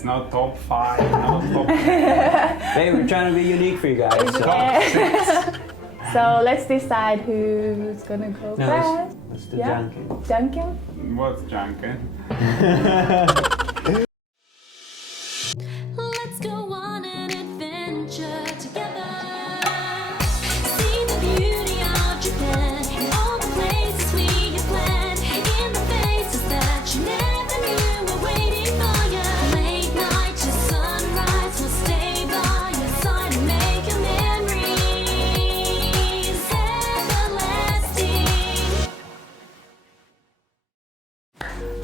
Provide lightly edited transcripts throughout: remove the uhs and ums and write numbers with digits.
it's not top 5, not top 10. Hey, we're trying to be unique for you guys. So. Top 6. So let's decide who's gonna go first. Let's do Janken. Janken? What's Janken? Let's go on an adventure together. See the beauty of Japan, all the places we have planned, in the faces that you never knew were waiting for you. Late night to sunrise, we'll stay by your side and make your memories everlasting.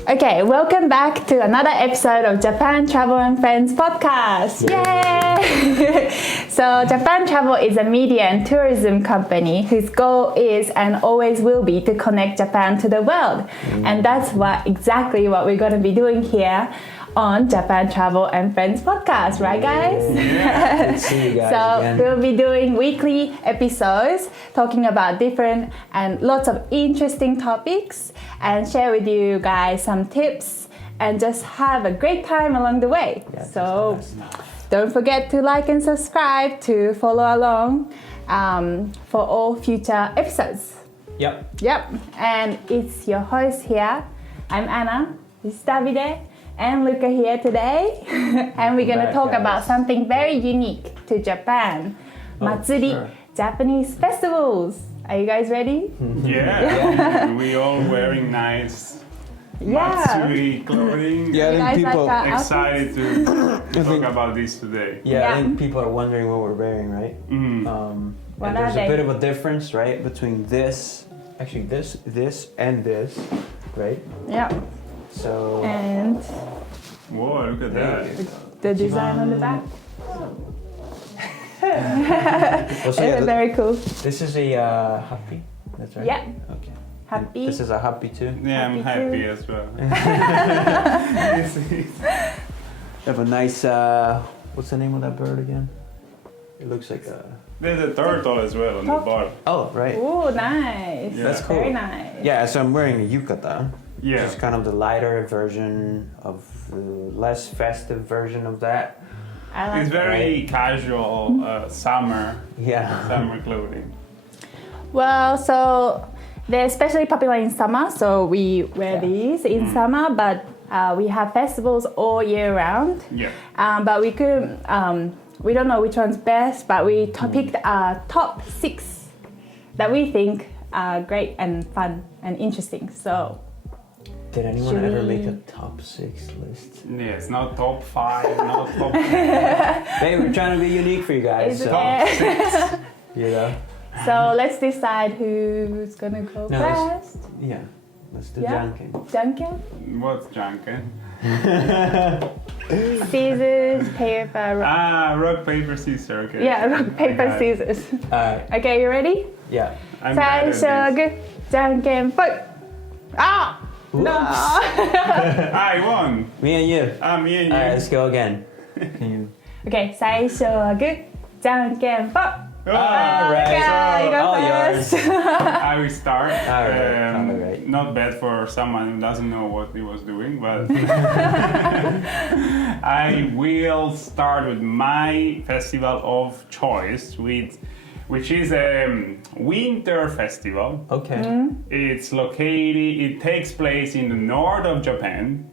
Okay, welcome back to another episode of Japan Travel and Friends podcast. Yay! So Japan Travel is a media and tourism company whose goal is and always will be to connect Japan to the world. And that's exactly what we're going to be doing here on Japan Travel and Friends podcast, right guys? Yeah. Good to see you guys So again. we'll be doing weekly episodes talking about different and lots of interesting topics and share with you guys some tips and just have a great time along the way. Yeah, So don't forget to like and subscribe to follow along for all future episodes. Yep. Yep, and it's your host here. I'm Anna, this is Davide, and Luca here today. And we're gonna Back, talk guys. about something very unique to Japan. Matsuri, sure. Japanese festivals. Are you guys ready? Yeah. We all wearing nice Matsuri clothing. Yeah, You I guys think people. like Excited to talk about this today. Yeah, I Yeah. think people are wondering what we're wearing, right? What And are there's they? a bit of a difference, right, between this, and this, right? Yeah, So. and Whoa, look at that. the design on the back. Well, so It's very cool. this is a happy. That's right. Yeah, Okay. happy. This is a happy too. Yeah, I'm Happy happy as well. We have a nice. What's the name of that bird again? It looks like a. There's a turtle as well on the bottom. Oh, right. Oh, nice. Yeah. That's cool. Very nice. Yeah, so I'm wearing a yukata. Yeah. Which is kind of the lighter version of the less festive version of that. I like It's very casual summer Yeah. clothing. Well, so they're especially popular in summer, so we wear these in summer, but we have festivals all year round. Yeah. But we don't know which one's best, but we picked our top 6 that we think are great and fun and interesting. So Did anyone Should ever we- make a top 6 list? Yeah, it's not top 5, not top 10. Hey, we're trying to be unique for you guys. Is So, it? Top 6. you know. so let's decide who's gonna go No, first. Yeah. Let's do Yeah. Janken. Duncan? What's Janken? Scissors, paper, rock. Rock, paper, scissors. Okay. Yeah, rock, paper, I got it. scissors. Alright. Okay, you ready? Yeah. I'm bad at 最初 this. グー、じゃんけんぽい。Ah! No! I won. Me and you. Me and you. Alright, let's go again. Can you? Okay, 最初はグー、じゃんけんぽい。 Alright. Okay, you go all first. yours. I will start. Alright. Not bad for someone who doesn't know what he was doing, but I will start with my festival of choice, which is a winter festival. Okay. It takes place in the north of Japan,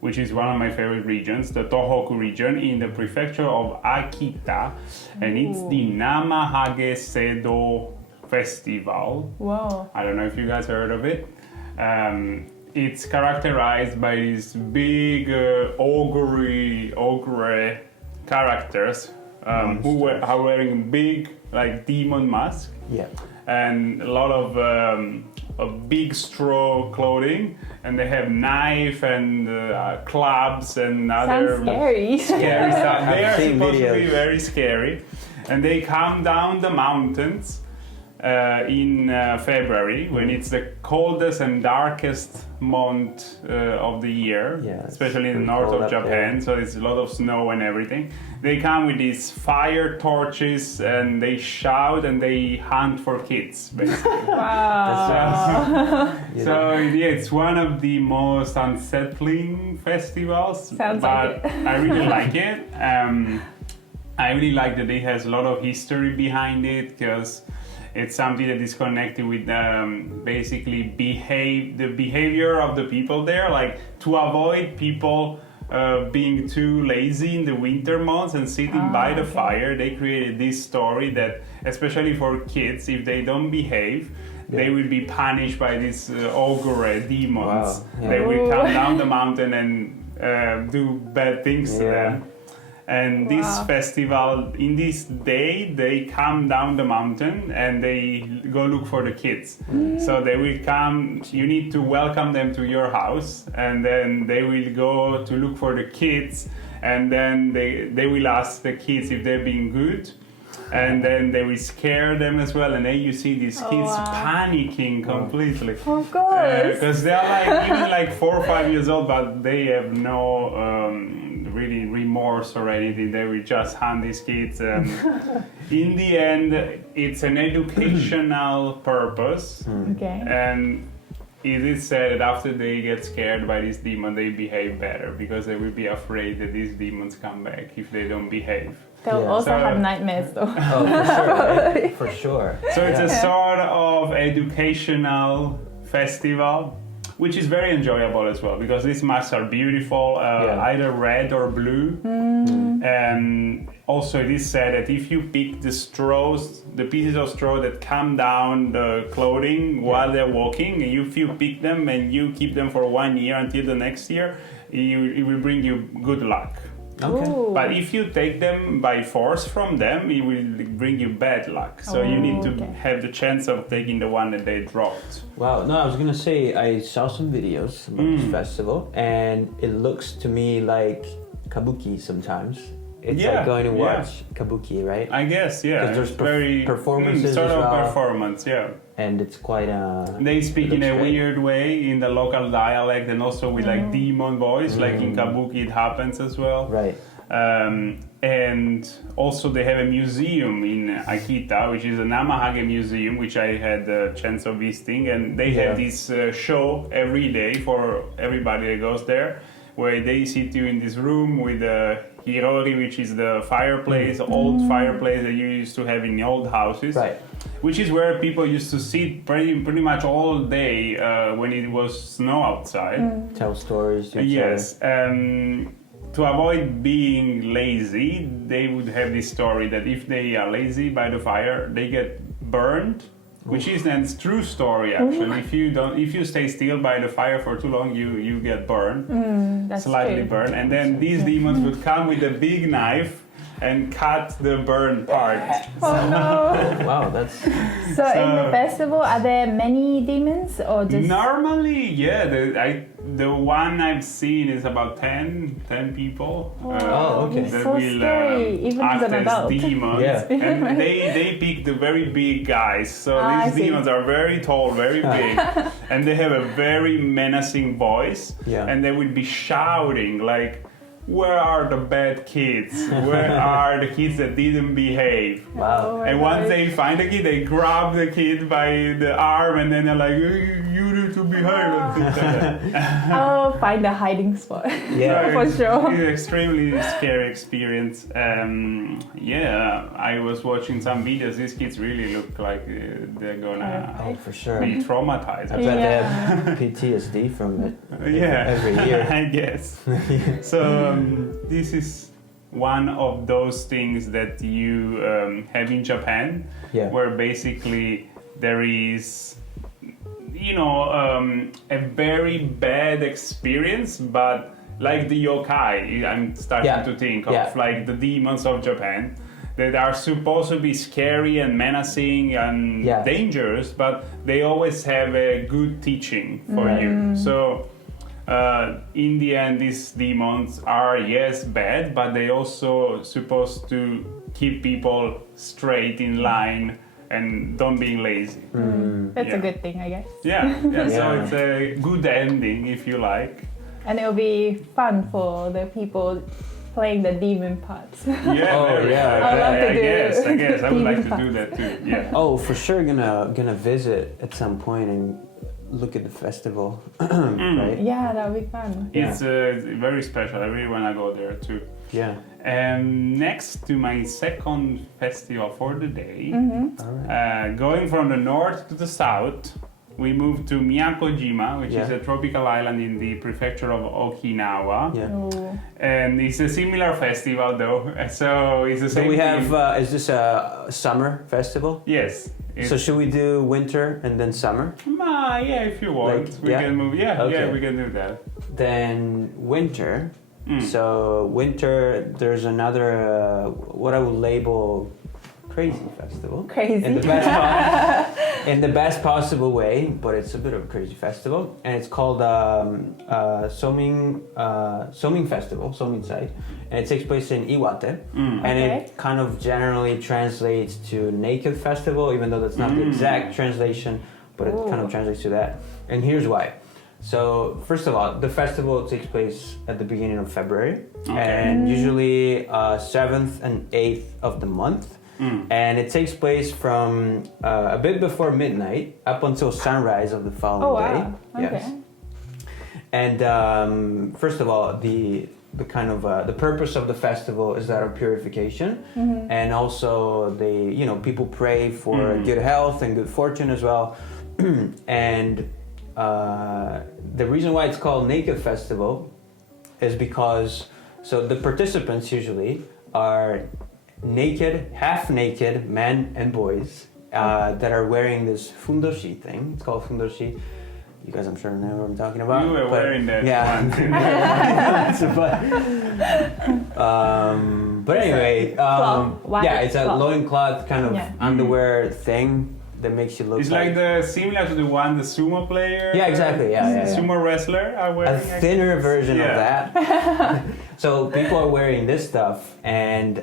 which is one of my favorite regions, the Tohoku region in the prefecture of Akita, and it's the Namahage Sedo Festival. Whoa. I don't know if you guys heard of it. It's characterized by these big ogre characters who are wearing big like demon masks Yeah. and a lot of big straw clothing, and they have knife and clubs and other Sounds scary. scary stuff. They are I've seen supposed to be videos. very scary, and they come down the mountains in February, when it's the coldest and darkest month of the year, Yeah, especially in the it's north cold of up Japan, there. so it's a lot of snow and everything. They come with these fire torches and they shout and they hunt for kids, basically. Wow. So yeah, it's one of the most unsettling festivals, Sounds but like it. I really like it. I really like that it has a lot of history behind it, because it's something that is connected with basically the behavior of the people there, like to avoid people being too lazy in the winter months and sitting by the fire. They created this story that, especially for kids, if they don't behave, they will be punished by these ogre demons. Wow. Yeah. They will come Ooh. down the mountain and do bad things to them. And this Wow. festival, in this day, they come down the mountain and they go look for the kids. So they will come, you need to welcome them to your house, and then they will go to look for the kids, and then they will ask the kids if they're being good. And then they will scare them as well, and then you see these kids panicking completely. Of course. Because they are like even like 4 or 5 years old, but they have no really remorse or anything. They will just hunt these kids. In the end, it's an educational purpose, Okay. and it is said that after they get scared by this demon, they behave better, because they will be afraid that these demons come back if they don't behave. They'll Yeah. also So- have nightmares though. Oh, for sure, right? For sure. So it's a sort of educational festival, which is very enjoyable as well, because these masks are beautiful, either red or blue. And also it is said that if you pick the straws, the pieces of straw that come down the clothing while they're walking, and if you pick them and you keep them for 1 year until the next year, it will bring you good luck. Okay. Ooh. But if you take them by force from them, it will bring you bad luck. So you need to have the chance of taking the one that they dropped. Wow. No, I was gonna say I saw some videos about this festival, and it looks to me like kabuki sometimes. It's Yeah, like going to yeah. watch kabuki, right? I guess, yeah. 'Cause there's It's very performances sort as of well. performance, yeah. And it's quite They speak in looks a great. weird way in the local dialect, and also with like demon voice, like in kabuki it happens as well. right. And also they have a museum in Akita, which is a Namahage museum, which I had the chance of visiting, and they have this show every day for everybody that goes there, where they sit you in this room with a hirori, which is the fireplace, old fireplace that you used to have in old houses. Right. Which is where people used to sit pretty much all day when it was snow outside. Tell stories to each Yes. To avoid being lazy, they would have this story that if they are lazy by the fire, they get burned, which is a true story actually. If you stay still by the fire for too long, you get burned, That's slightly true. burned, and then these demons would come with a big knife and cut the burned part. Oh no. other. Wow, that's So in the festival, are there many demons or just? Normally, yeah, the one I've seen is about 10 people. Oh, okay. That So will scary, even as act an adult. as demons. Yeah. And they pick the very big guys. So I these see. demons are very tall, very big. And they have a very menacing voice. Yeah. And they will be shouting like, where are the bad kids? Where are the kids that didn't behave? wow. Oh my And once God. they find the kid, they grab the kid by the arm, and then they're like, you need to behave. And things like that. I'll find a hiding spot. Yeah. For It's- sure. It's an extremely scary experience. Yeah, I was watching some videos. These kids really look like they're gonna Oh, for sure. be traumatized. I bet they have PTSD from it. Yeah, Every year. I guess. So this is one of those things that you have in Japan, Yeah. where basically there is, a very bad experience, but like the yokai, I'm starting Yeah. to think Yeah. of, like the demons of Japan, that are supposed to be scary and menacing and Yeah. dangerous, but they always have a good teaching for you. So in the end, these demons are, yes, bad, but they also supposed to keep people straight in line and don't be lazy. That's Yeah. a good thing, I guess. Yeah, so Yeah. it's a good ending if you like. And it'll be fun for the people playing the demon parts. Yeah, Oh, very yeah. good. I would love to I do guess I would like to demon do that too. Yeah. Oh, for sure gonna visit at some point and look at the festival, right? Yeah, that would be fun. It's very special. I really want to go there too. Yeah. Next to my second festival for the day, All right. going from the north to the south, we moved to Miyakojima, which is Yeah. a tropical island in the prefecture of Okinawa. Yeah. Oh. And it's a similar festival though. So it's the So same we thing. have. Is this a summer festival? Yes. So should we do winter and then summer? Yeah, if you want, Like, we yeah? can move. Yeah, Okay. we can do that. Then winter. Mm. So winter, there's another what I would label crazy festival. Crazy. In in the best possible way, but it's a bit of a crazy festival, and it's called Somin Festival, Somin-sai, and it takes place in Iwate, and Okay. it kind of generally translates to Naked Festival, even though that's not the exact translation, but it kind of translates to that. And here's why. So first of all, the festival takes place at the beginning of February, and usually 7th and 8th of the month. And it takes place from a bit before midnight up until sunrise of the following Oh, wow. day. Okay. Yes. And first of all, the kind of the purpose of the festival is that of purification, and also people pray for good health and good fortune as well. And the reason why it's called Naked Festival is because the participants usually are naked, half naked men and boys that are wearing this fundoshi thing. It's called fundoshi. You guys, I'm sure know what I'm talking about. You were wearing that once. But anyway, White it's a cloth. loincloth kind of Yeah. underwear thing that makes you look It's like similar to the one the sumo player. Yeah, exactly. Yeah. Sumo wrestler are A wearing. thinner version of Yeah. that. So people are wearing this stuff, and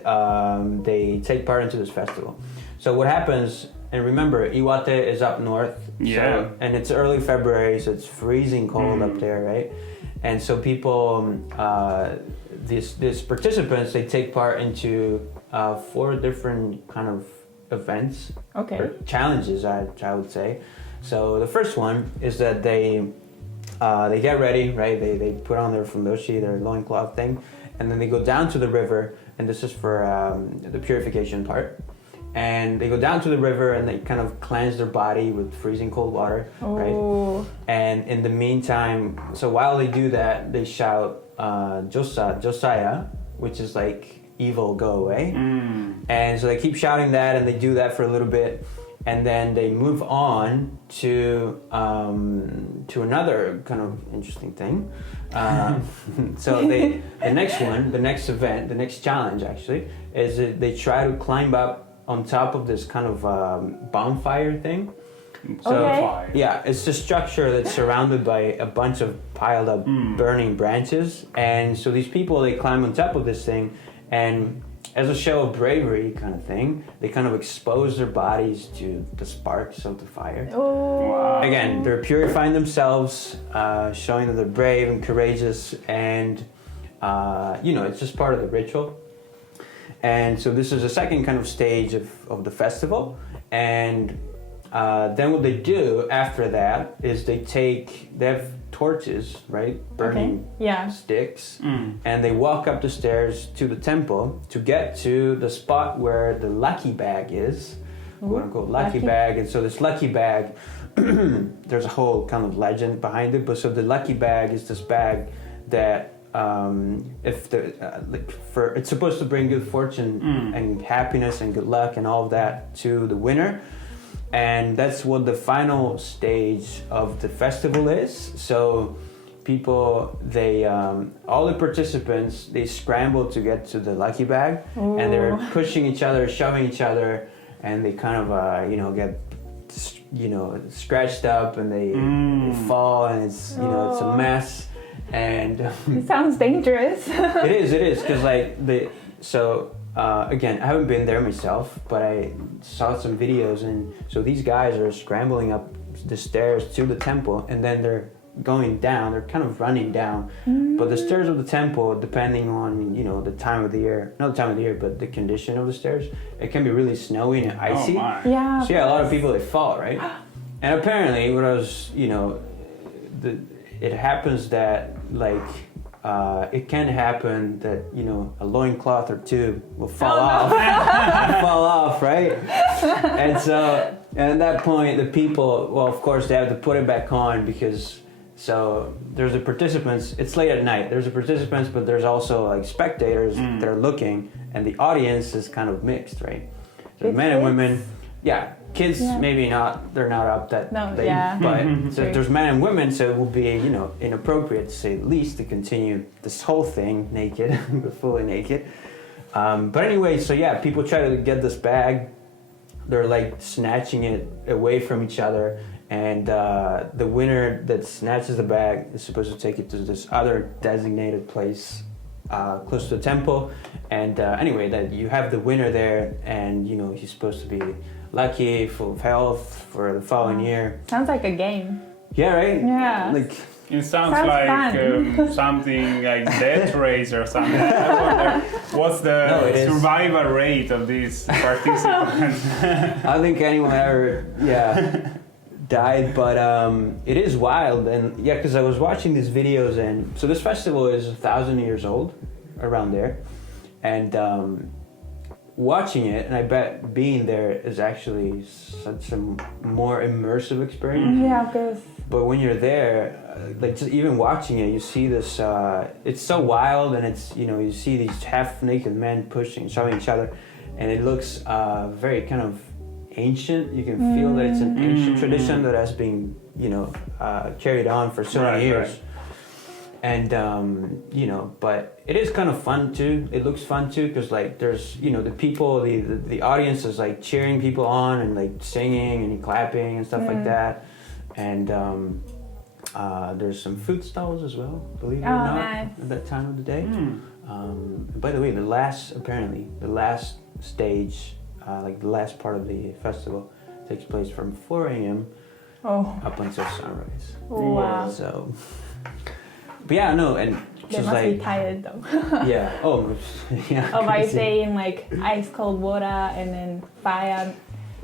they take part into this festival. So what happens? And remember, Iwate is up north. Yeah. So, and it's early February, so it's freezing cold up there, right? And so people, these participants, they take part into 4 different kind of events Okay. or challenges, I would say. So the first one is that they get ready, right? They put on their fundoshi, their loincloth thing, and then they go down to the river, and this is for the purification part. And they go down to the river and they kind of cleanse their body with freezing cold water, right? Oh. And in the meantime, so while they do that, they shout Josaya, which is like evil, go away. And so they keep shouting that, and they do that for a little bit, and then they move on to another kind of interesting thing. So the next event, the next challenge actually, is that they try to climb up on top of this kind of bonfire thing. So Okay. yeah, it's a structure that's surrounded by a bunch of piled up burning branches, and so these people, they climb on top of this thing, and as a show of bravery kind of thing, they kind of expose their bodies to the sparks of the fire. Oh. Wow. Again, they're purifying themselves, showing that they're brave and courageous, and it's just part of the ritual. And so this is the second kind of stage of the festival. And then what they do after that is they have torches, right? Burning Yeah. sticks. And they walk up the stairs to the temple to get to the spot where the lucky bag is. Quote unquote lucky bag. And so this lucky bag, there's a whole kind of legend behind it. But so the lucky bag is this bag that it's supposed to bring good fortune and happiness and good luck and all of that to the winner. And that's what the final stage of the festival is. So people, all the participants, they scramble to get to the lucky bag. Ooh. And they're pushing each other, shoving each other, and they kind of get scratched up, and they fall, and it's it's a mess. And It sounds dangerous. it is because again, I haven't been there myself, but I saw some videos, and so these guys are scrambling up the stairs to the temple, and then they're going down. They're kind of running down, but the stairs of the temple, depending on the time of the year, not the time of the year, but the condition of the stairs, it can be really snowy and icy. Oh my. Yeah. So yeah, a lot of people they fall, right? And apparently, what I was, it happens that like it can happen that a loincloth or two will fall off, fall off, right? And so at that point, the people, well, of course, they have to put it back on because. So there's the participants. It's late at night. There's the participants, but there's also like spectators that are looking, and the audience is kind of mixed, right? So men and women, yeah. Kids maybe not. They're not up that late, but so there's men and women, so it will be inappropriate to say the least to continue this whole thing naked, fully naked. But anyway, so yeah, people try to get this bag. They're like snatching it away from each other. And the winner that snatches the bag is supposed to take it to this other designated place close to the temple. And anyway, that you have the winner there, and he's supposed to be lucky, full of health for the following year. Sounds like a game. Yeah, right? Yeah. Like It sounds like something like death race or something. I wonder, what's the survival rate of these participants? I don't think anyone ever, died, but it is wild. And yeah, because I was watching these videos, and so this festival is 1,000 years old, around there, and watching it, and I bet being there is actually such a more immersive experience. Yeah, of course. But when you're there, like just even watching it, you see this. It's so wild, and it's you see these half-naked men shoving each other, and it looks very kind of ancient. You can feel that it's an ancient tradition that has been carried on for so many years. Right. And but it is kind of fun too. It looks fun too because like there's the people, the audience is like cheering people on and like singing and clapping and stuff like that. And there's some food stalls as well, believe it or not, at that time of the day. By the way, the last stage, like the last part of the festival, takes place from 4 a.m. up until sunrise. Wow. So, but yeah, no, and they just must like be tired though. yeah. Oh, yeah. By staying like ice cold water and then fire.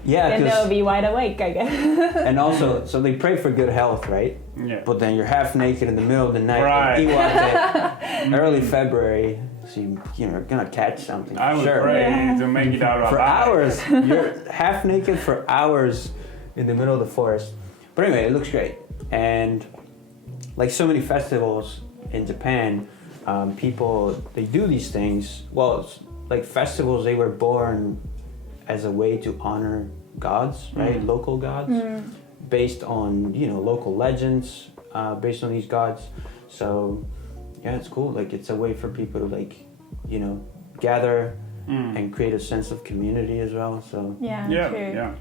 Yeah, then they'll be wide awake, I guess. And also, so they pray for good health, right? Yeah. But then you're half naked in the middle of the night Right. in Iwate, early February, so you're gonna catch something. I would pray to make it out for alive. hours. You're half naked for hours in the middle of the forest. But anyway, it looks great. And like so many festivals in Japan, people, they do these things. Well, it's like festivals, they were born as a way to honor gods, right? Local gods, based on local legends, based on these gods. So yeah, it's cool. Like it's a way for people to like gather and create a sense of community as well. So true.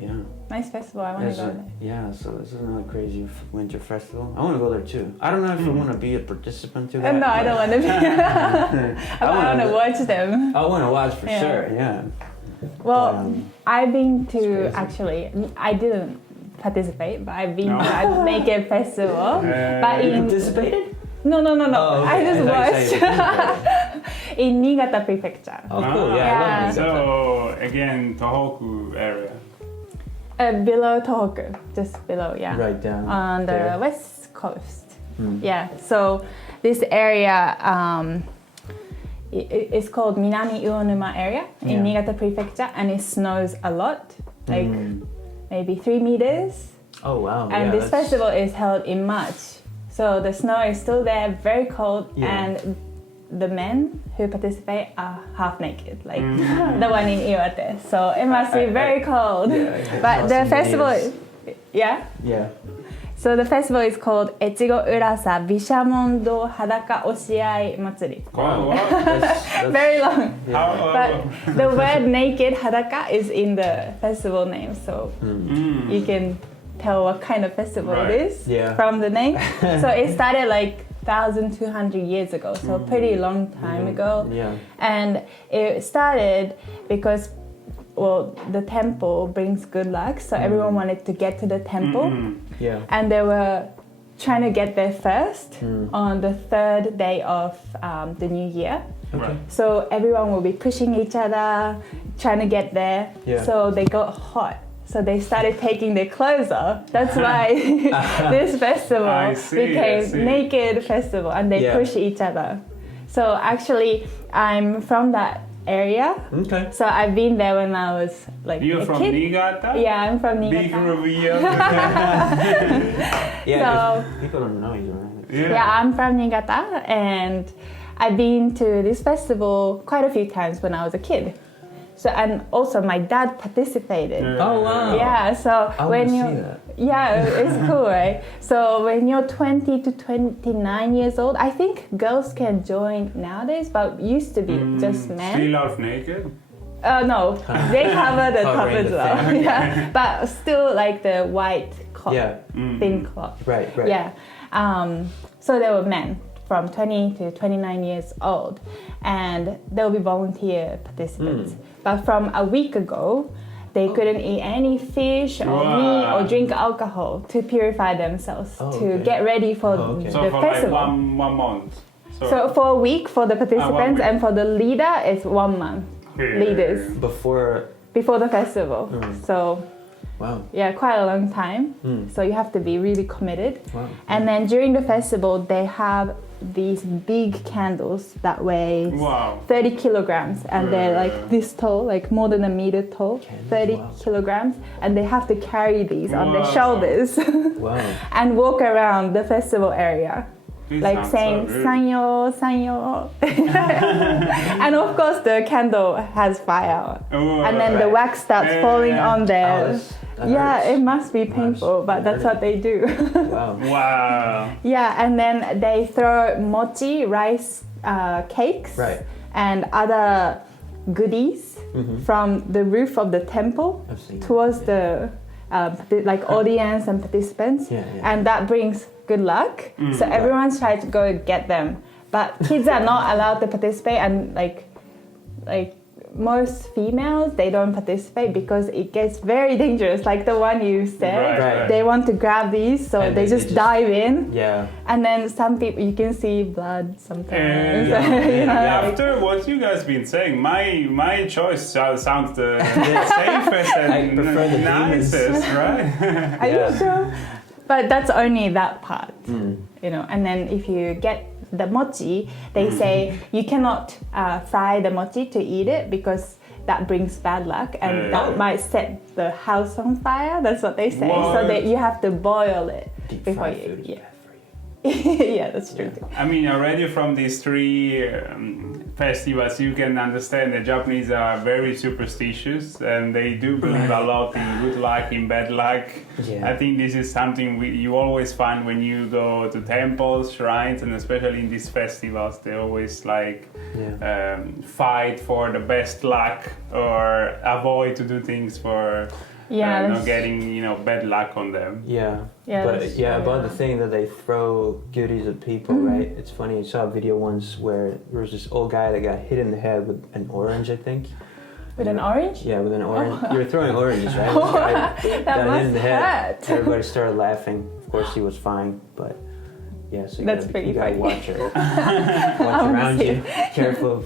Yeah. Nice festival. I want to go there. Yeah, so this is another crazy winter festival. I want to go there too. I don't know if I want to be a participant to that. No, I don't want to be. I want to watch them. I want to watch for sure. Yeah. Well, I've been to actually. I didn't participate, but I've been to a naked festival. But you participated? No. Oh, okay. I just watched in Niigata prefecture. Oh, cool. Yeah. So again, Tohoku area. Below Tohoku, just below, Right down on the there. west coast. Yeah, so this area it's called Minami Uonuma area in Niigata prefecture, and it snows a lot, like maybe 3 meters. Oh wow! And this festival is held in March, so the snow is still there, very cold, and the men who participate are half naked, like the one in Iwate. So it must be very cold. But the festival, yeah. So the festival is called Echigo Urasa Bishamondo Hadaka Oshiai Matsuri. Wow. Very long. Yeah. But the word naked Hadaka is in the festival name, so you can tell what kind of festival it is from the name. So it started like 1,200 years ago, so pretty long time ago. Yeah. And it started because, well, the temple brings good luck, so everyone wanted to get to the temple, Yeah. and they were trying to get there first on the third day of the new year. Okay. So everyone will be pushing each other, trying to get there. Yeah. So they got hot. So they started taking their clothes off. That's why this festival I see. became naked festival, and they Yeah. push each other. So actually, I'm from that area. Okay. So I've been there when I was like You're a from kid. Niigata? Yeah, I'm from Big Niigata. reveal. Yeah. So- 'cause people don't know you, right? Yeah, I'm from Niigata, and I've been to this festival quite a few times when I was a kid. So, and also my dad participated. Oh wow. Yeah, so I when wanna you see that. yeah, it's cool, right? So when you're 20 to 29 years old, I think girls can join nowadays, but used to be just men. Still half naked? No, they cover the top Covering as the well. thing. Yeah, but still like the white cloth, Yeah. thin cloth. Right. Right. Yeah. So there were men from 20 to 29 years old, and there will be volunteer participants. But from a week ago, they couldn't eat any fish or meat or drink alcohol to purify themselves, to okay. get ready for okay. So the for festival. like one month. So for a week for the participants, week. and for the leader, it's 1 month. Yeah. Leaders Before. before the festival. So Wow. yeah, quite a long time. So you have to be really committed. Wow. And then during the festival, they have these big candles that weigh Wow. 30 kilograms, and they're like this tall, like more than a meter tall, 30 wow. kilograms, and they have to carry these on their Wow. shoulders Wow. and walk around the festival area. This Like sounds saying so good. sanyo, sanyo. And of course the candle has fire. Oh, And then the wax starts Yeah, falling yeah. on Oh, there. that Yeah, hurts. it must be painful, but that's what they do. Wow. Wow. Yeah, and then they throw mochi, rice cakes, Right. and other goodies from the roof of the temple I've seen that, towards the like audience and participants, Yeah, yeah. and that brings good luck. So everyone's trying to go get them, but kids are not allowed to participate, and like most females, they don't participate because it gets very dangerous. Like the one you said, Right. they want to grab these, so And they they just just- dive in. Yeah. And then some people, you can see blood sometimes. Yeah. You know, like- After what you guys been saying, my choice sounds the safest I and prefer the nicest, right? Are Yeah. you sure? But that's only that part, you know. And then if you get the mochi, they say you cannot fry the mochi to eat it because that brings bad luck, and that might set the house on fire. That's what they say. What? So that you have to boil it Deep before fried you food eat. is Yeah. bad for you. Yeah, that's true. Too. I mean, already from these three festivals, you can understand that Japanese are very superstitious, and they do believe a lot in good luck, in bad luck. Yeah. I think this is something you always find when you go to temples, shrines, and especially in these festivals. They always like fight for the best luck or avoid to do things for Yeah, not that's- getting bad luck on them. Yeah. Yeah, But that's yeah, true, about yeah. the thing that they throw goodies at people, right? It's funny. I saw a video once where there was this old guy that got hit in the head with an orange, I think. With an orange? Yeah, with an orange. You were throwing oranges, right? This guy That got hit in must the head. hurt. Everybody started laughing. Of course, he was fine, but yeah. So you That's gotta, pretty you gotta funny. watch it. Watch around see. you. Careful of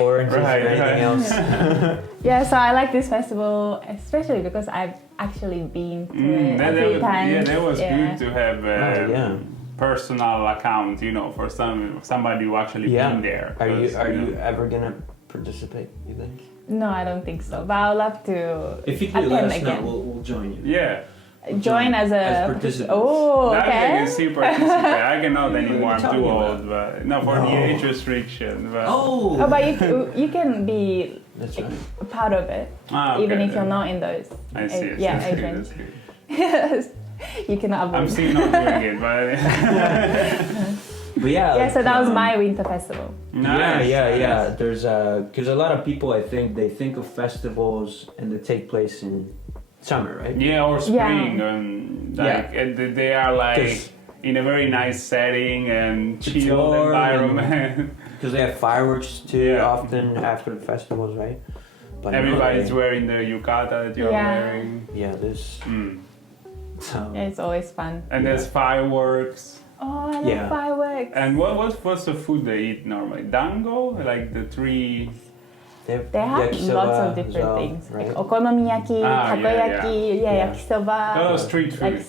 oranges Right, or anything right. else. Yeah, so I like this festival especially because I've actually been to it a few times. Yeah, that was good to have yeah. personal account, for somebody who actually Yeah. been there. Are 'cause, you ever gonna participate? You think? No, I don't think so. But I would love to If you do, attend let us know. again. We'll join you. Yeah. Join as a participants. Oh, Now I okay. can still participate. I cannot anymore. I'm What are too you talking old. But no, for the age restriction. But, Oh! Oh, but you can be That's right. a part of it, okay, even if you're then. not in those. I see. Yeah, That's age good, range. that's good. You can avoid. I'm still not doing it, but But yeah. Yeah, so that was um, my winter festival. nice, Yeah. nice. There's because a lot of people, I think, they think of festivals and they take place in summer, right? Yeah, or Yeah. spring, and like and they are like 'Cause- in a very nice setting and chilled warm environment. Because they have fireworks too Yeah. often after the festivals, right? But Everybody's no, wearing the yukata that you're wearing. yeah, this. Mm. So, It's always fun. And there's fireworks. Oh, I love Yeah. fireworks. And what's the food they eat normally? Dango? Like the three... They have yakisoba lots of as different well, things. right? Like okonomiyaki, Ah, takoyaki, Yeah. yakisoba. Oh, street food. Like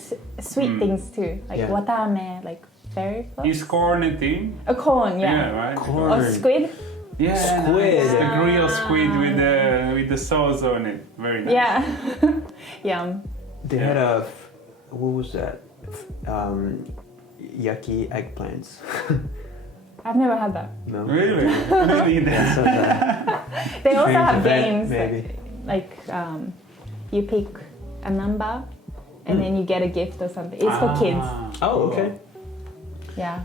sweet things too. Like Yeah. watame, like very fun. Is corn a thing? A corn, yeah. right? Corn. Or squid. Yeah, Squid. nice. The grilled squid with the sauce on it. Very nice. Yeah. Yum. They had what was that? Yucky eggplants. I've never had that. No. Really? Really? So that- They also Strange have event, games maybe. like you pick a number and then you get a gift or something. It's for kids. Oh, okay. Yeah.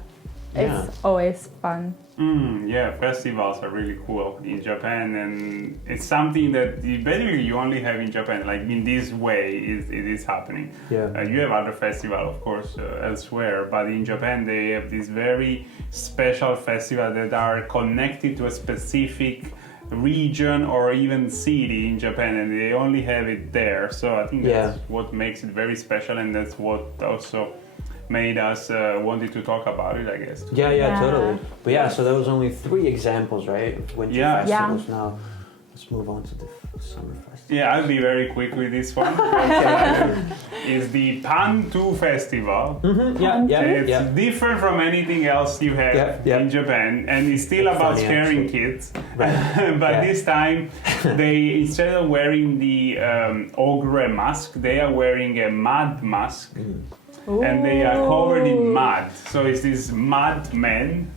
Yeah. It's always fun. Yeah, festivals are really cool in Japan, and it's something that basically you only have in Japan. Like in this way, it is happening. Yeah. You have other festivals, of course, elsewhere, but in Japan they have these very special festivals that are connected to a specific region or even city in Japan, and they only have it there. So I think that's what makes it very special, and that's what also made us wanted to talk about it, I guess. Yeah, totally. But yeah, so there was only 3 examples, right? Of winter festivals. Now, let's move on to the summer festival. Yeah, I'll be very quick with this one. It's the Baantu festival. It's different from anything else you have in Japan, and it's still about Funny, scaring actually. kids. But this time, they instead of wearing the ogre mask, they are wearing a mud mask. And they are covered in mud. So it's these mud men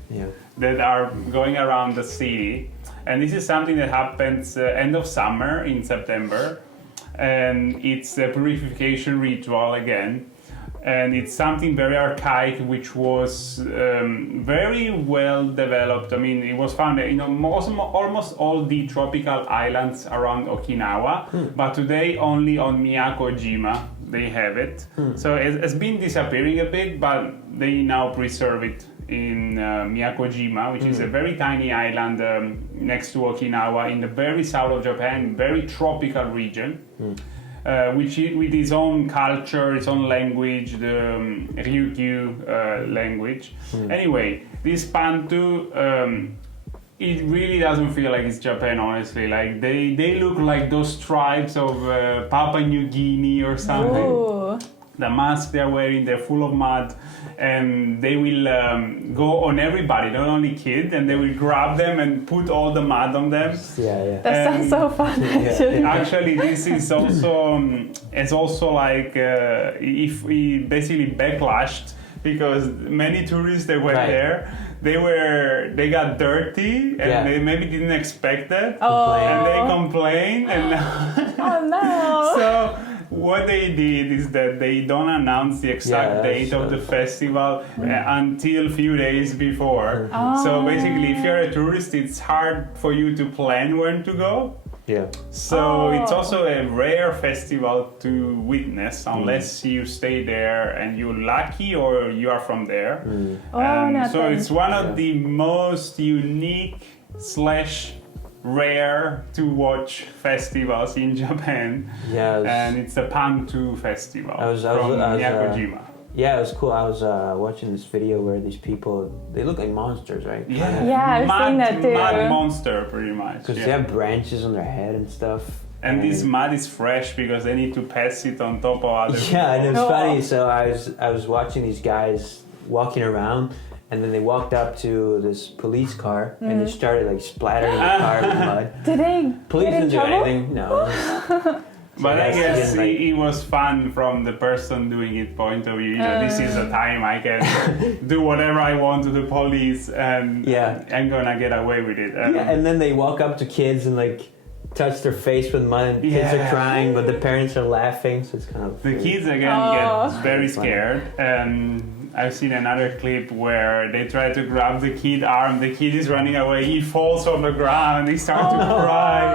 that are going around the city. And this is something that happens end of summer in September. And it's a purification ritual again. And it's something very archaic, which was very well developed. I mean, it was found in almost all the tropical islands around Okinawa, but today only on Miyako-jima they have it. So it's been disappearing a bit, but they now preserve it in Miyako-jima, which is a very tiny island next to Okinawa in the very south of Japan, very tropical region. Which with its own culture, its own language, the Ryukyu language. Anyway, this Baantu, it really doesn't feel like it's Japan, honestly. Like they look like those tribes of Papua New Guinea or something. Ooh. The mask they're wearing, they're full of mud, and they will go on everybody, not only kids, and they will grab them and put all the mud on them. That sounds so fun, actually. Actually, this is also it's also like if we basically backlashed because many tourists that went there, they got dirty and they maybe didn't expect that, and they complained, and oh no! So what they did is that they don't announce the exact date of the festival until a few days before. So basically, if you're a tourist, it's hard for you to plan when to go. So it's also a rare festival to witness unless you stay there and you're lucky or you are from there. So it's one of the most unique / rare to watch festivals in Japan. And it's the Baantu festival from Miyako-jima. Yeah, it was cool. I was watching this video where these people, they look like monsters, right? I've seen that too. Mud monster, pretty much. Because they have branches on their head and stuff. And this mud is fresh because they need to pass it on top of other people. And it was funny. So I was watching these guys walking around, and then they walked up to this police car and they started like splattering the car with mud. Did they Police get in didn't do trouble? anything. No. But I guess it was fun from the person doing it point of view. You know, this is a time I can do whatever I want to the police and I'm gonna get away with it. And then they walk up to kids and like touch their face with mud, and kids are crying, but the parents are laughing, so it's kind of... The kids again get very scared, and I've seen another clip where they try to grab the kid arm, the kid is running away, he falls on the ground, they start to cry,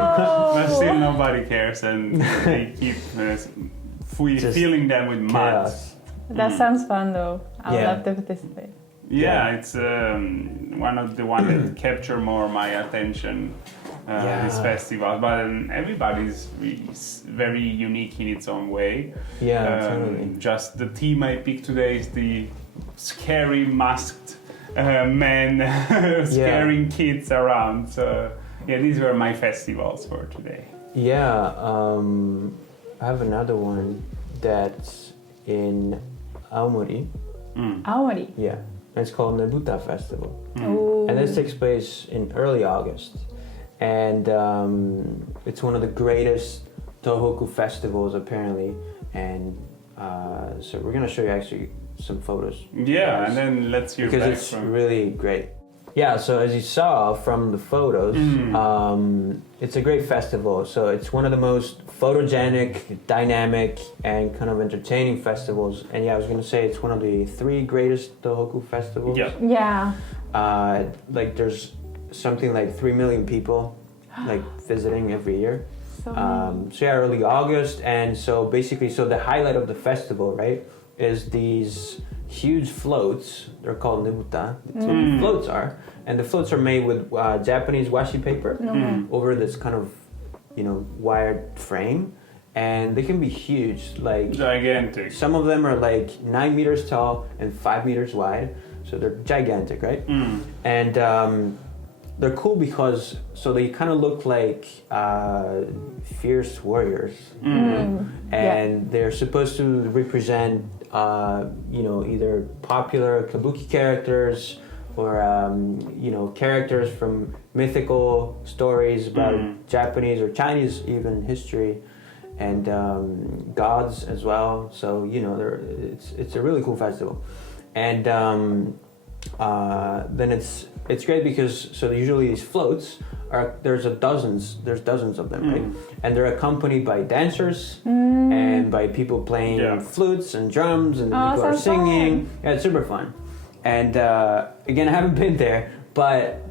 but still nobody cares, and they keep filling them with mud. That sounds fun though. I would Yeah. love to participate. Yeah, it's one of the one that capture more my attention. This festival, but everybody's very unique in its own way. Yeah, totally. Just the theme I picked today is the scary masked men scaring kids around. So yeah, these were my festivals for today. Yeah, I have another one that's in Aomori. Aomori. Yeah, it's called Nebuta Festival. Ooh. And this takes place in early August. And it's one of the greatest Tohoku festivals, apparently. And so we're going to show you actually some photos. Yeah, and then let's hear because back it's from... really great. Yeah, so as you saw from the photos, it's a great festival. So it's one of the most photogenic, dynamic, and kind of entertaining festivals. And yeah, I was going to say it's one of the 3 greatest Tohoku festivals. Yeah. Yeah. Like there's something like 3 million people like visiting every year. So So yeah, early August, and so basically, so the highlight of the festival, right, is these huge floats. They're called Nebuta. That's what the floats are, and the floats are made with Japanese washi paper over this kind of, wired frame, and they can be huge, like Gigantic. some of them are like 9 meters tall and 5 meters wide, so they're gigantic, right? And they're cool because so they kind of look like fierce warriors, and they're supposed to represent either popular kabuki characters or characters from mythical stories about Japanese or Chinese even history, and gods as well. So it's a really cool festival, and then it's great because so usually these floats there's dozens of them, right? And they're accompanied by dancers and by people playing flutes and drums, and people are singing. Yeah, it's super fun. And again, I haven't been there, but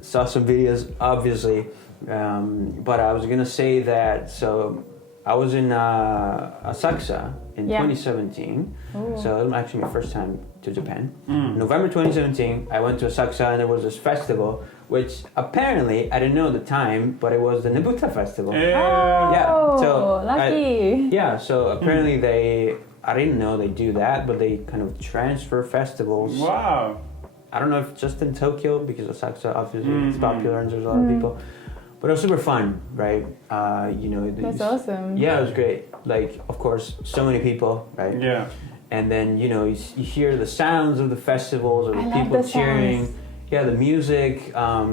saw some videos, obviously. But I was gonna say that so I was in Asakusa in 2017. So it was actually my first time to Japan. November 2017, I went to Asakusa, and there was this festival, which apparently I didn't know at the time, but it was the Nebuta Festival. Oh, so lucky. So apparently I didn't know they do that, but they kind of transfer festivals. Wow. I don't know if just in Tokyo, because Asakusa obviously it's popular and there's a lot of people. But it was super fun, right? That's awesome. Yeah, it was great. Like, of course, so many people, right? Yeah. And then, you hear the sounds of the festivals, or the I people love the cheering. sounds. Yeah, the music, all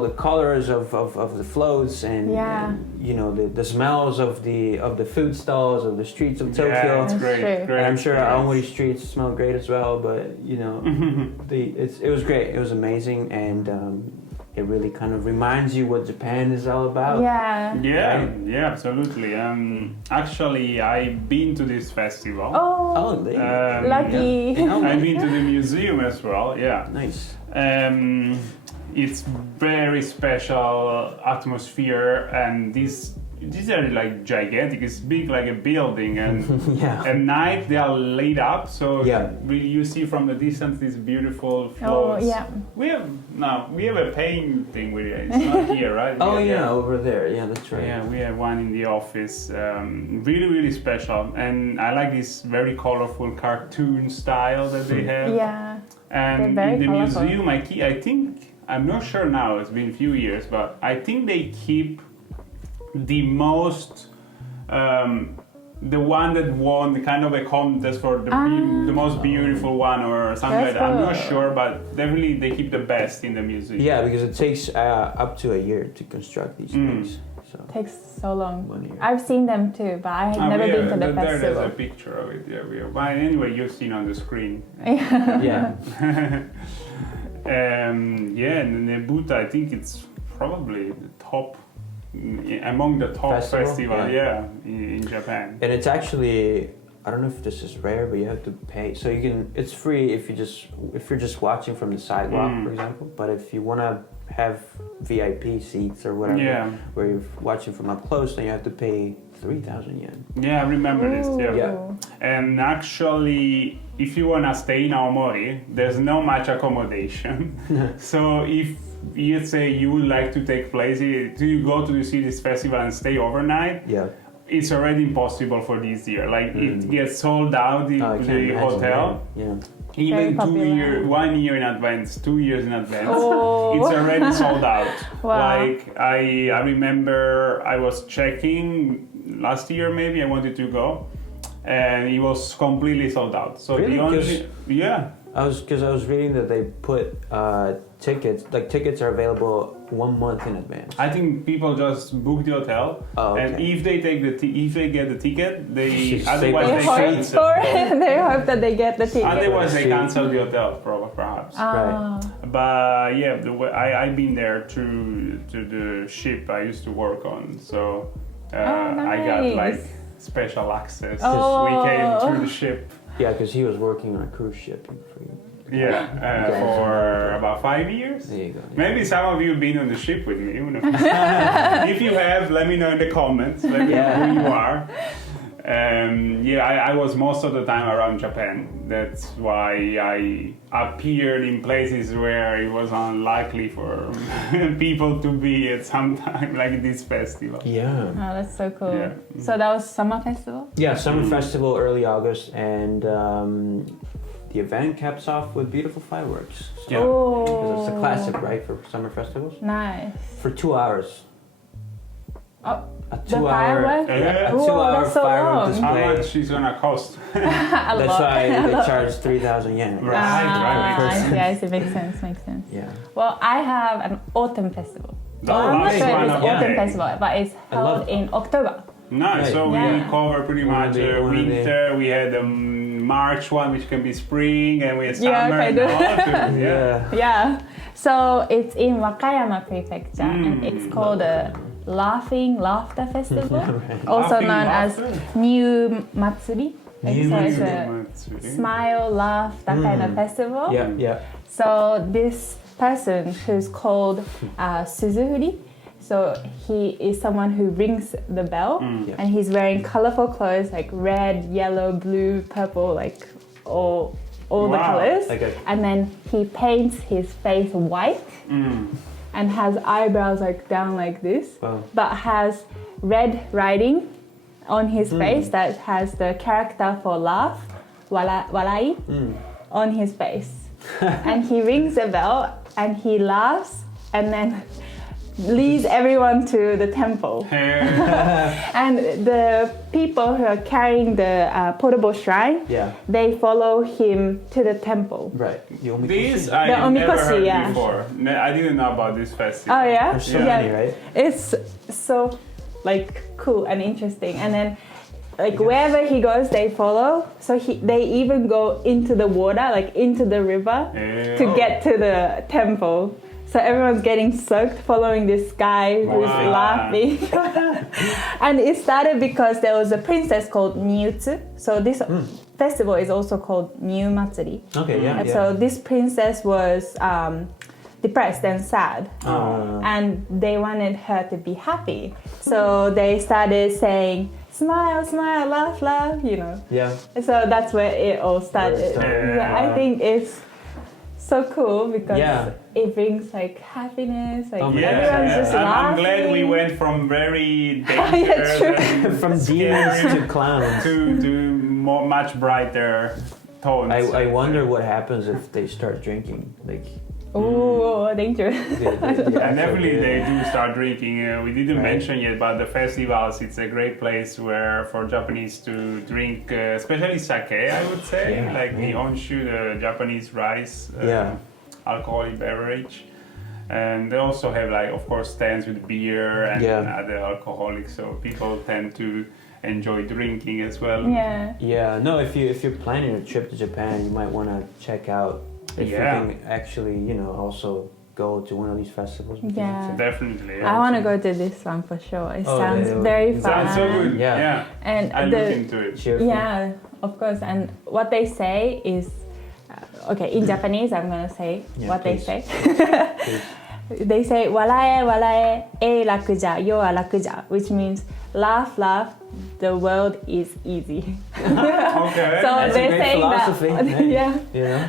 the colors of the floats, and, the smells of the food stalls, of the streets of Tokyo. Yeah, it's That's great. true. And I'm sure Aomori streets smell great as well, but, it was great. It was amazing, and it really kind of reminds you what Japan is all about. Yeah. Yeah, absolutely. Actually, I've been to this festival. Oh, there you go. lucky. I've been to the museum as well. Yeah. Nice. It's very special atmosphere, and these are like gigantic. It's big like a building, and Yeah. at night they are lit up. So Yeah. you see from the distance these beautiful Oh, floats. yeah. We have a painting with it. It's not here, right? Oh, yeah, over there. Yeah, that's right. Yeah, we have one in the office. Really, really special, and I like this very colorful cartoon style that they have. Yeah. And They're very in the colorful. museum, I think, I'm not sure now, it's been a few years, but I think they keep the most, the one that won the kind of a contest for the most beautiful one or something like That's that. I'm not cool. sure, but definitely they keep the best in the museum. Yeah, because it takes up to a year to construct these things. So Takes so long. 1 year. I've seen them too, but I have never been to the There's festival. a picture of it. Yeah, but anyway, you've seen on the screen. Yeah. And Nebuta, I think it's probably the top, among the top Festival? festival, Yeah. in Japan. And it's actually I don't know if this is rare, but you have to pay. So you can. It's free if you're just watching from the sidewalk, for example. But if you want to have VIP seats or whatever, where you're watching from up close, then you have to pay 3,000 yen. Yeah, I remember this. Yeah. Yeah. And actually, if you wanna stay in Aomori, there's no much accommodation. So if you say you would like to take place, do you go to see this festival and stay overnight? Yeah. It's already impossible for this year. Like it gets sold out the hotel. Yeah. Even popular. 1 year in advance, 2 years in advance, Oh. it's already sold out. Wow. Like I remember I was checking last year, maybe I wanted to go, and it was completely sold out. So Really? the only I was reading that they put tickets are available 1 month in advance. I think people just book the hotel, Oh, okay. and if they take if they get the ticket, they Just otherwise save They they hope cancel. for it. They hope that they get the ticket. Otherwise they Street. cancel the hotel, perhaps. Right. But yeah, I've been there to the ship I used to work on, so I got nice. like special access. Oh. We came through the ship. Yeah, because he was working on a cruise ship for you. For about 5 years. There you go. Maybe some of you have been on the ship with me. Who knows? If you have, let me know in the comments. Let me know who you are. I was most of the time around Japan. That's why I appeared in places where it was unlikely for people to be at some time, like this festival. Yeah. Oh, that's so cool. Yeah. So that was summer festival? Yeah, summer festival, early August, and the event caps off with beautiful fireworks. So, Yeah. Oh. 'cause it's a classic, right, for summer festivals? Nice. For 2 hours. Oh, A the 2 hour, fireworks? a Whoa, 2 hour that's so firework long. display. How much is gonna cost? a That's lot. why they charge 3,000 yen. Right. I see. Makes sense. Yeah. Well, I have an autumn festival. The I'm not last sure if one it's of the autumn day. festival, but it's I love held in October. Nice. So we Yeah. cover pretty One of much the- one of the- winter. We had the March one, which can be spring, and we had Yeah, summer and kind of. autumn. Yeah. So it's in Wakayama Prefecture, and it's called a Laughter Festival, also Laughing known as Laughter? New Matsuri. New So it's Matsuri. a smile, laugh, that kind of festival. Yeah. So this person who's called Suzuhuri, so he is someone who rings the bell, Yeah. and he's wearing colorful clothes like red, yellow, blue, purple, like all the Wow. colors. Like a- And then he paints his face white and has eyebrows like down like this, Wow. but has red writing on his face that has the character for laugh, Warai, on his face. And he rings the bell and he laughs and then leads everyone to the temple. And the people who are carrying the portable shrine, Yeah. they follow him to the temple. Right. You only This The I never omikoshi, heard yeah. before. I didn't know about this festival. Oh yeah? There's so Yeah. many, right? It's so like cool and interesting. And then like wherever he goes, they follow. So they even go into the water, like into the river, to get to the temple. So everyone's getting soaked following this guy who's Wow. laughing. And it started because there was a princess called Niutsu. So this festival is also called New Matsuri. Okay, yeah. And yeah. so this princess was depressed and sad. And they wanted her to be happy. So they started saying, smile, smile, laugh, laugh, you know. Yeah. So that's where it all started. started. Yeah, I think it's so cool because Yeah. it brings like happiness, like Oh my everyone's God. just I'm laughing. glad we went from very Yeah, dangerous true. and From demons to clowns. to much brighter tones. I wonder what happens if they start drinking. Like, Ooh, dangerous. And definitely they do start drinking. We didn't Right. mention yet, but the festivals, it's a great place where for Japanese to drink, especially sake, I would say, Yeah, like yeah. nihonshu, the Japanese rice, Yeah. alcoholic beverage. And they also have like, of course, stands with beer and Yeah. other alcoholics, so people tend to enjoy drinking as well. Yeah. yeah, no, if you're planning a trip to Japan, you might want to check out if Yeah. you can actually, also go to one of these festivals. because Yeah. it's Definitely. I want to go to this one for sure. It Oh, sounds yeah. very It fun. sounds so good. Yeah. Yeah. And I look into it. cheerful. yeah, of course. And what they say is, okay, in Japanese, I'm gonna say what please. they say. They say, "Warai, warai, e rakuja, yo wa rakuja," which means laugh, laugh, the world is easy. Okay. So That's a they're great saying philosophy. that, Hey, yeah, You know?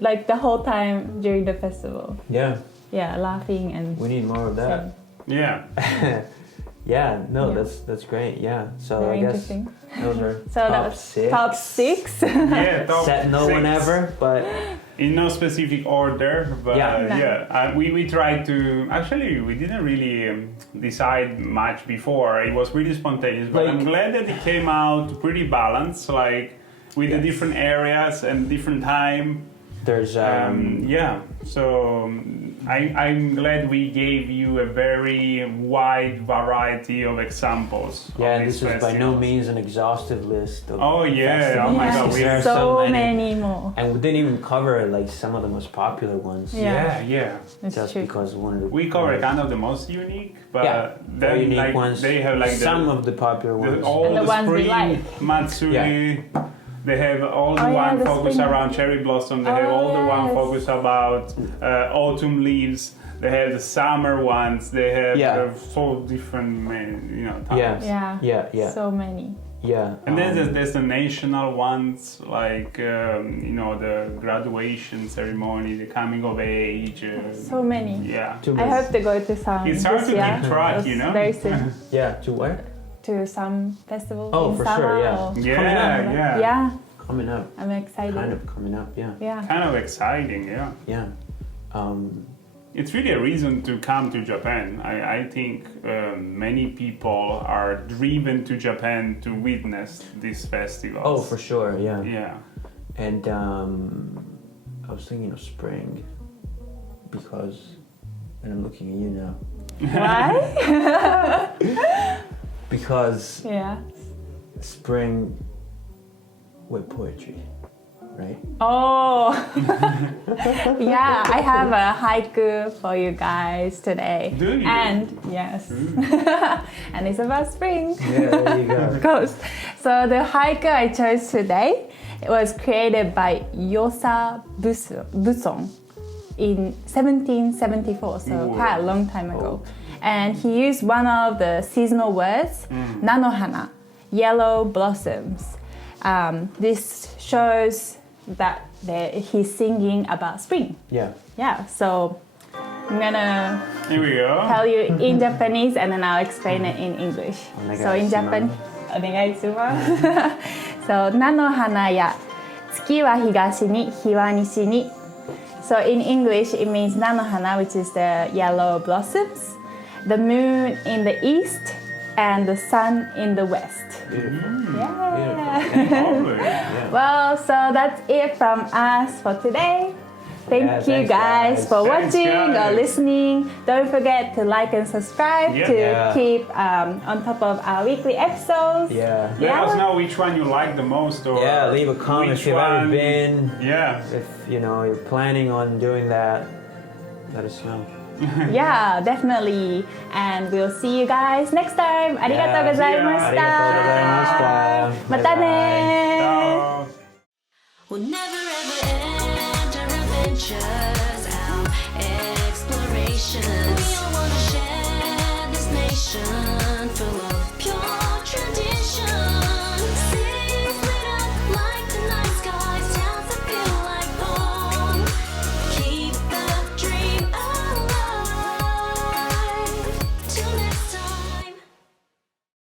like the whole time during the festival. Yeah. Yeah, laughing and We need more of that. Yeah. Yeah, no, Yeah. that's great. Yeah. So Very I guess interesting. those are So that top was six. top 6. Yeah. Top Set no one 6. ever, but In no specific order, but Yeah. No. we tried to. Actually, we didn't really decide much before. It was really spontaneous, but I'm Like- glad that it came out pretty balanced, like with the different areas and different time. there's Yeah, so I'm glad we gave you a very wide variety of examples. yeah, of this these is by no festivals. means an exhaustive list of Oh yeah! Oh my Yeah. God! We There are so many more. and we didn't even cover like some of the most popular ones. Yeah. yeah. It's Just true. because we wanted to We covered kind of the most unique, but Yeah, then very unique like ones. they have like some of the popular ones. all And the the ones we spring like. Matsuri. They have all the Oh, yeah, one the focus spring. around cherry blossom. They have Oh, all the one yes. focus about autumn leaves. They have the summer ones. They have Yeah. 4 different times. Yeah. Yeah. Yeah. So many. Yeah. And then there's the national ones, like the graduation ceremony, the coming of age. So many. Yeah. Too I many. hope to go to some It's hard this to year. keep track, That's you know? Very soon. Yeah, to where? To some festival Oh, in for summer. sure, yeah. or- Yeah, yeah. Yeah, Coming up. I'm excited. Kind of coming up, yeah. Yeah. Kind of exciting, yeah. Yeah. It's really a reason to come to Japan. I think many people are driven to Japan to witness these festivals. Oh, for sure, yeah. Yeah. And I was thinking of spring because, and I'm looking at you now, Why? because Yeah. spring with poetry, right? Oh. Yeah, I have a haiku for you guys today. Do you? And yes. And it's about spring. Yeah, there you go. Of course. So the haiku I chose today, it was created by Yosa Buson in 1774, so Ooh. quite a long time ago. And he used one of the seasonal words, nanohana, yellow blossoms. This shows that he's singing about spring. Yeah. Yeah, so I'm gonna Here we go. tell you in Japanese and then I'll explain it in English. So in Japan, お願いします。So 菜の花や月は東に日は西に。So in English it means 菜の花, which is the yellow blossoms, the moon in the east and the sun in the west. Beautiful. Yeah. Lovely. Well, so that's it from us for today. Thank Yeah, you thanks, guys guys. for Thanks, watching or guys. listening. Don't forget to like and subscribe Yeah. to Yeah. keep on top of our weekly episodes. Yeah. Let us Yeah. know which one you like the most, or Yeah, leave a comment which if you've ever one- been. Yeah. If you're planning on doing that, let us know. Yeah, definitely. And we'll see you guys next time. ありがとうございました。ありがとうございました。またね。 Ciao. We'll never ever end our adventures, our explorations. We all wanna share this nation.